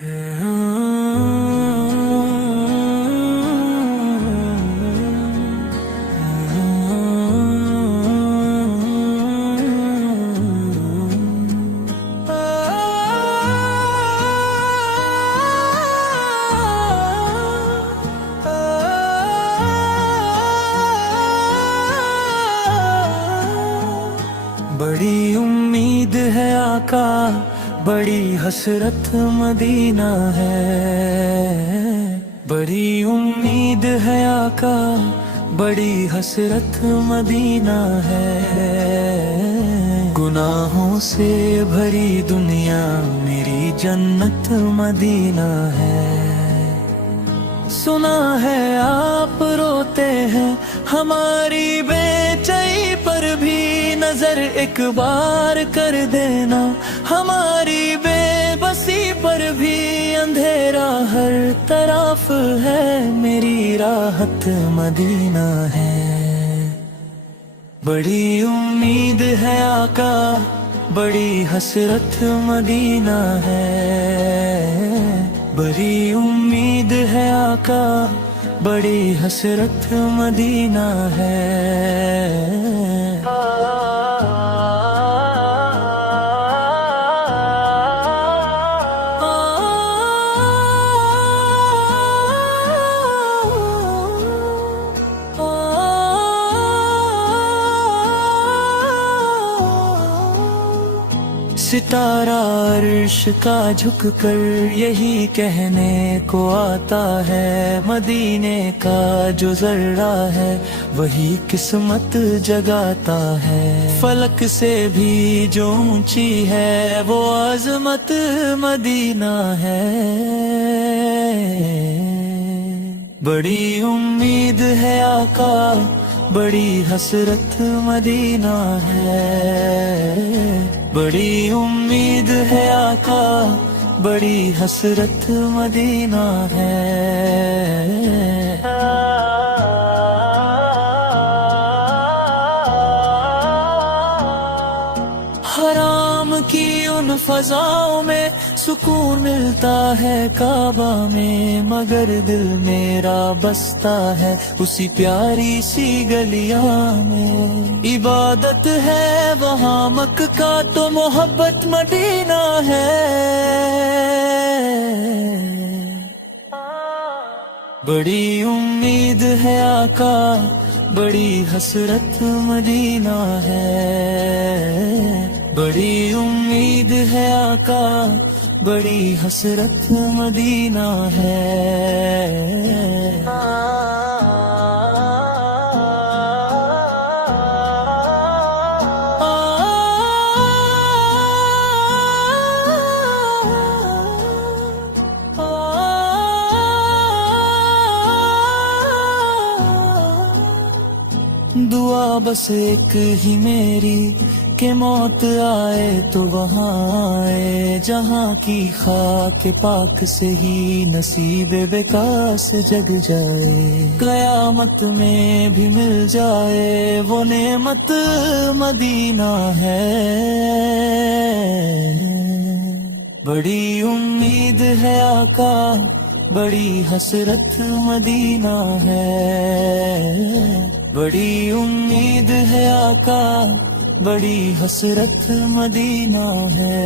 बड़ी उम्मीद है आका, बड़ी हसरत मदीना है। बड़ी उम्मीद है आका, बड़ी हसरत मदीना है। गुनाहों से भरी दुनिया मेरी जन्नत मदीना है। सुना है आप रोते हैं हमारी बेचैनी पर भी, नजर एक बार कर देना हमारी बेबसी पर भी। अंधेरा हर तरफ है, मेरी राहत मदीना है। बड़ी उम्मीद है आका, बड़ी हसरत मदीना है। बड़ी उम्मीद है आका, बड़ी हसरत मदीना है। सितारा अर्श का झुक कर यही कहने को आता है, मदीने का जो जर्रा है वही किस्मत जगाता है। फलक से भी जो ऊंची है वो आजमत मदीना है। बड़ी उम्मीद है आका, बड़ी हसरत मदीना है। बड़ी उम्मीद है आका, बड़ी हसरत मदीना है। हराम की उन फजाओं में सुकून मिलता है काबा में, मगर दिल मेरा बसता है उसी प्यारी सी गलियां में। इबादत है वहाँ मक्का तो मोहब्बत मदीना है। बड़ी उम्मीद है आका, बड़ी हसरत मदीना है। बड़ी उम्मीद है आका, बड़ी हसरत मदीना है। दुआ बस एक ही मेरी कि मौत आए तो वहाँ आए, जहाँ की खाक पाक से ही नसीब बेकास जग जाए। कयामत में भी मिल जाए वो नेमत मदीना है। बड़ी उम्मीद है आका, बड़ी हसरत मदीना है। बड़ी उम्मीद है आका, बड़ी हसरत मदीना है।